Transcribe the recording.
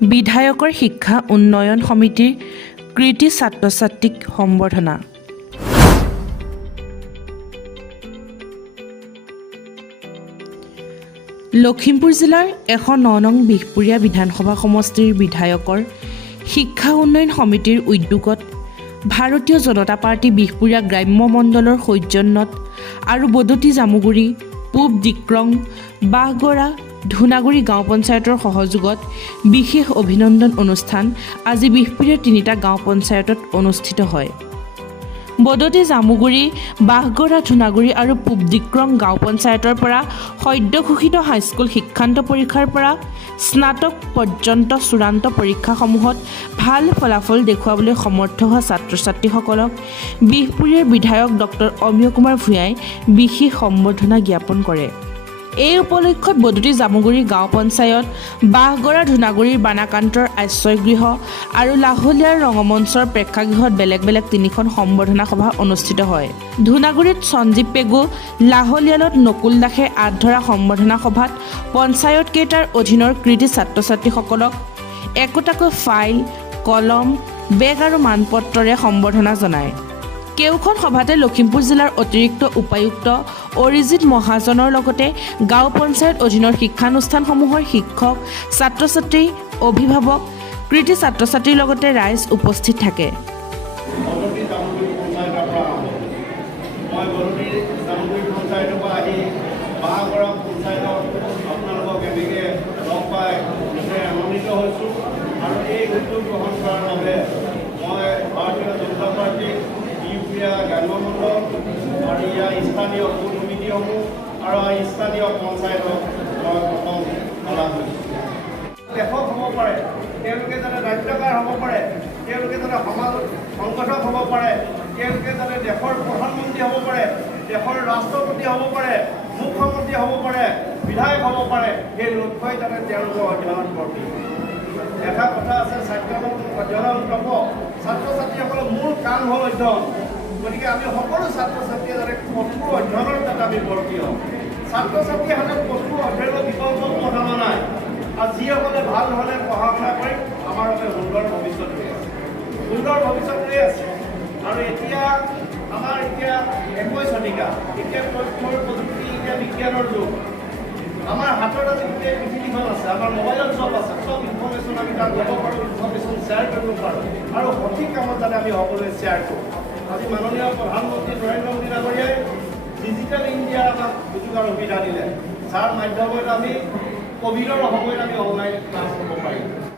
বিধায়কৰ শিক্ষা উন্নয়ন সমিতিৰ কৃতি ছাত্ৰ-ছাত্ৰীক সম্বৰ্ধনা। লখিমপুৰ জিলাৰ 109 নং বিহপুৰীয়া বিধানসভা সমষ্টিৰ বিধায়কৰ শিক্ষা উন্নয়ন সমিতিৰ উদ্যোগত ভাৰতীয় জনতা পাৰ্টি বিহপুৰীয়া গ্ৰাম্য মণ্ডলৰ সৌজন্যত আৰু বদতি জামুগুৰি, পূব ডিক্ৰং, বাহগৰা, ধুনাগুৰি গাঁও পঞ্চায়তৰ সহযোগত বিশেষ অভিনন্দন অনুষ্ঠান আজি বিহপুৰীয়া 3টা গাঁও পঞ্চায়তত অনুষ্ঠিত হয়। বদতি জামুগুৰি, বাহগৰা, ধুনাগুৰি আৰু পূব ডিক্ৰং গাঁও পঞ্চায়তৰ পৰা সদ্য ঘোষিত হাইস্কুল শিক্ষান্ত পৰীক্ষাৰ পৰা স্নাতক পৰ্যন্ত চূড়ান্ত পৰীক্ষাসমূহত ভাল ফলাফল দেখুৱাবলৈ সমৰ্থ হোৱা ছাত্ৰ-ছাত্ৰীসকলক বিহপুৰীয়াৰ বিধায়ক ডক্টৰ অমিয় কুমাৰ ভূঞাই বিশেষ সম্বৰ্ধনা জ্ঞাপন কৰে। এই উপলক্ষত বদতি জামুগুৰি গাঁও পঞ্চায়ত, বাহগৰা ধুনাগুৰিৰ বানাকান্তৰ আশ্ৰয়গৃহ আৰু লাহলীয়াৰ ৰঙমঞ্চৰ প্ৰেক্ষাগৃহত বেলেগ বেলেগ 3খন সম্বৰ্ধনা সভা অনুষ্ঠিত হয়। ধুনাগুৰিত সঞ্জীৱ পেগু, লাহলীয়ালত নকুল দাসে আঁত ধৰা সম্বৰ্ধনা সভাত পঞ্চায়ত কেইটাৰ অধীনৰ কৃতি ছাত্ৰ-ছাত্ৰীসকলক একোটাকৈ ফাইল, কলম, বেগ আৰু মানপত্ৰৰে সম্বৰ্ধনা জনায়। কেওখন সভাতে লখিমপুৰ জিলাৰ অতিৰিক্ত উপায়ুক্ত অৰিজিত মহাজনৰ লগতে গাঁও পঞ্চায়ত অধীনৰ শিক্ষানুষ্ঠানসমূহৰ শিক্ষক, ছাত্ৰ-ছাত্ৰী, অভিভাৱক, কৃতি ছাত্ৰ-ছাত্ৰীৰ লগতে ৰাইজ উপস্থিত থাকে। গ্ৰাম্য মণ্ডল আৰু ইয়াৰ স্থানীয় বুথ সমিতিসমূহ আৰু স্থানীয় পঞ্চায়তক মই প্ৰথম জনা হৈছোঁ। লেখক হ'ব পাৰে, তেওঁলোকে যাতে নাট্যকাৰ হ'ব পাৰে, তেওঁলোকে যাতে সমাজ সংগঠক হ'ব পাৰে, তেওঁলোকে যাতে দেশৰ প্ৰধানমন্ত্ৰী হ'ব পাৰে, দেশৰ ৰাষ্ট্ৰপতি হ'ব পাৰে, মুখ্যমন্ত্ৰী হ'ব পাৰে, বিধায়ক হ'ব পাৰে, সেই লক্ষ্যই যাতে তেওঁলোকৰ অধ্যয়নত ভৰ্তি। এটা কথা আছে, অধ্যয়ন তপ, ছাত্ৰ-ছাত্ৰীসকলৰ মূল কাম হ'ল অধ্যয়ন। গতিকে আমি সকলো ছাত্ৰ-ছাত্ৰীয়ে যাতে কঠোৰ অধ্যয়নৰ যাতে আমি ভৰ্তি হওঁ। ছাত্ৰ-ছাত্ৰীৰ হাতত কঠোৰ অধ্যয়নৰ বিকল্প পঢ়া নাই, আৰু যিসকলে ভাল ধৰণে পঢ়া শুনা কৰি আমাৰ বাবে সুন্দৰ ভৱিষ্যত হৈ আছে, সুন্দৰ ভৱিষ্যত হৈ আছে। আৰু এতিয়া আমাৰ 21 শতিকা, এতিয়া তথ্যৰ প্ৰযুক্তি, এতিয়া বিজ্ঞানৰ যুগ। আমাৰ হাতত আজি গোটেই পৃথিৱীখন আছে, আমাৰ মোবাইলত চব আছে, চব ইনফৰ্মেশ্যন আমি তাত ল'ব পাৰোঁ, ইনফৰ্মেশ্যন শ্বেয়াৰ কৰিব পাৰোঁ, আৰু সঠিক কামত যাতে আমি সকলোৱে শ্বেয়াৰ কৰোঁ। আজি মাননীয় প্ৰধানমন্ত্ৰী নৰেন্দ্ৰ মোদী ডাঙৰীয়াই ডিজিটেল ইণ্ডিয়াৰ আমাক সুযোগ আৰু সুবিধা দিলে, যাৰ মাধ্যমত আমি ক'ভিডৰ সময়ত আমি অনলাইন ক্লাছ